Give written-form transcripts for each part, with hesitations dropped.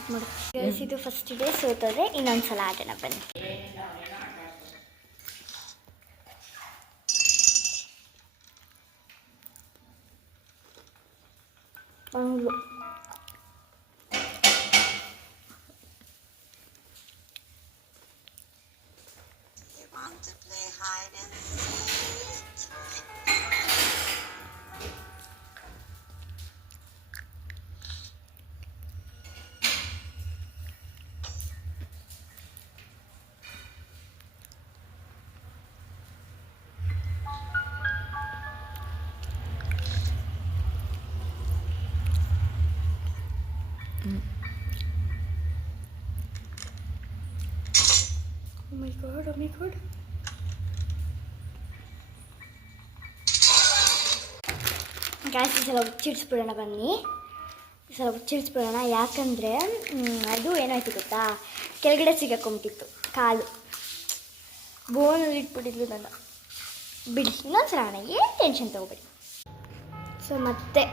Start ಮಾಡು. Guys ಇದು first day ಸೋತೋದ್ರೆ ಇನ್ನೊಂದ್ಸಲ ಆಡೋಣ ಬನ್ನಿ. To play hide and seek. Oh my god, oh my god. Gas ಈ ಸಲ ಉಚ್ಚಿಡಿಸ್ಬಿಡೋಣ ಬನ್ನಿ. ಈ ಸಲ ಉಚ್ಚಿಡಿಸ್ಬಿಡೋಣ, ಯಾಕಂದರೆ ಅದು ಏನಾಯ್ತು ಗೊತ್ತಾ, ಕೆಳಗಡೆ ಸಿಗಾಕೊಂಬಿಟ್ಟಿತ್ತು ಕಾಲು, ಬೋನಲ್ಲಿ ಇಟ್ಬಿಟ್ಟಿದ್ಲು ನನ್ನ. ಬಿಡಿ, ಇನ್ನೊಂದ್ಸಲ ಅಣ್ಣ, ಏನು ಟೆನ್ಷನ್ ತೊಗೋಬೇಡಿ. ಸೊ ಮತ್ತೆ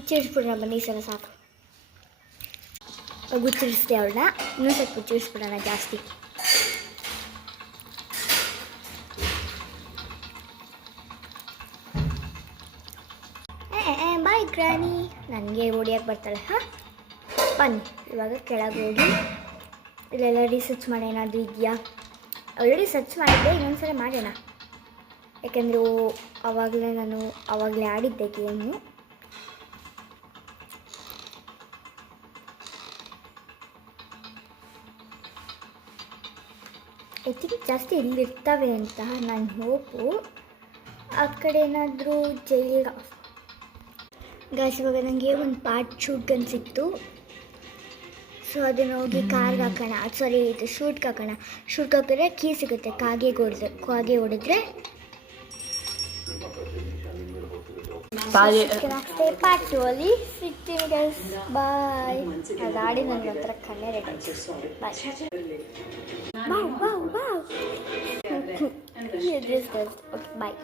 ಉಚ್ಚಿಡಿಸ್ಬಿಡೋಣ ಬನ್ನಿ, ಈ ಸಲ ಸಾಕು. ಉಚ್ಚಿಡಿಸ್ದೆ ಅವಳನ್ನ, ಇನ್ನೂ ಸ್ವಲ್ಪ ಉಚ್ಚಿಡಿಸ್ಬಿಡೋಣ ಜಾಸ್ತಿ. ಬಾಯ್ ಗ್ರಾನಿ, ನನಗೆ ಹೊಡಿಯೋಕ್ಕೆ ಬರ್ತಾಳೆ. ಹಾಂ ಬನ್ನಿ, ಇವಾಗ ಕೆಳಗೆ ಹೋಗಿ ಇಲ್ಲೆಲ್ಲ ರಿಸರ್ಚ್ ಮಾಡಿ ಏನಾದರೂ ಇದೆಯಾ. ಆಲ್ರೆಡಿ ಸರ್ಚ್ ಮಾಡಿದ್ದೆ, ಇನ್ನೊಂದ್ಸಲ ಮಾಡೋಣ. ಯಾಕೆಂದರೆ ಆವಾಗಲೇ ಆಡಿದ್ದೆ ಗೇಮು. ಹೆಚ್ಚಿಗೆ ಜಾಸ್ತಿ ಇಲ್ಲಿರ್ತವೆ ಅಂತ ನಾನು ಹೋಪು. ಆ ಕಡೆ ಏನಾದರೂ ಜೈಲಿಗೆ ಗಾಯ್ಸ್, ಇವಾಗ ನನಗೆ ಒಂದು ಪಾರ್ಟ್ ಶೂಟ್ ಗನ್ ಸಿಕ್ತು. ಸೊ ಅದನ್ನು ಹೋಗಿ ಕಾರ್ಗೆ ಹಾಕೋಣ, ಸಾರಿ ಇದು ಶೂಟ್ಗೆ ಹಾಕೋಣ. ಶೂಟ್ಗೆ ಹಾಕಿದ್ರೆ ಕೀ ಸಿಗುತ್ತೆ. ಕಾಗೆ ಹೊಡೆದ್ರೆ ಪಾರ್ಟ್ 2 ಅಲ್ಲಿ ಸಿಗ್ತೀನಿ ಗೈಸ್. ಬಾಯ್. ಅದು ಆಡಿ ನನ್ನ ಹತ್ರ ಕಣ್ಣೇ ರೆಡಿ. ಬಾಯ್ ಬಾಯ್ ಬಾಯ್ ಬಾಯ್. Okay bye.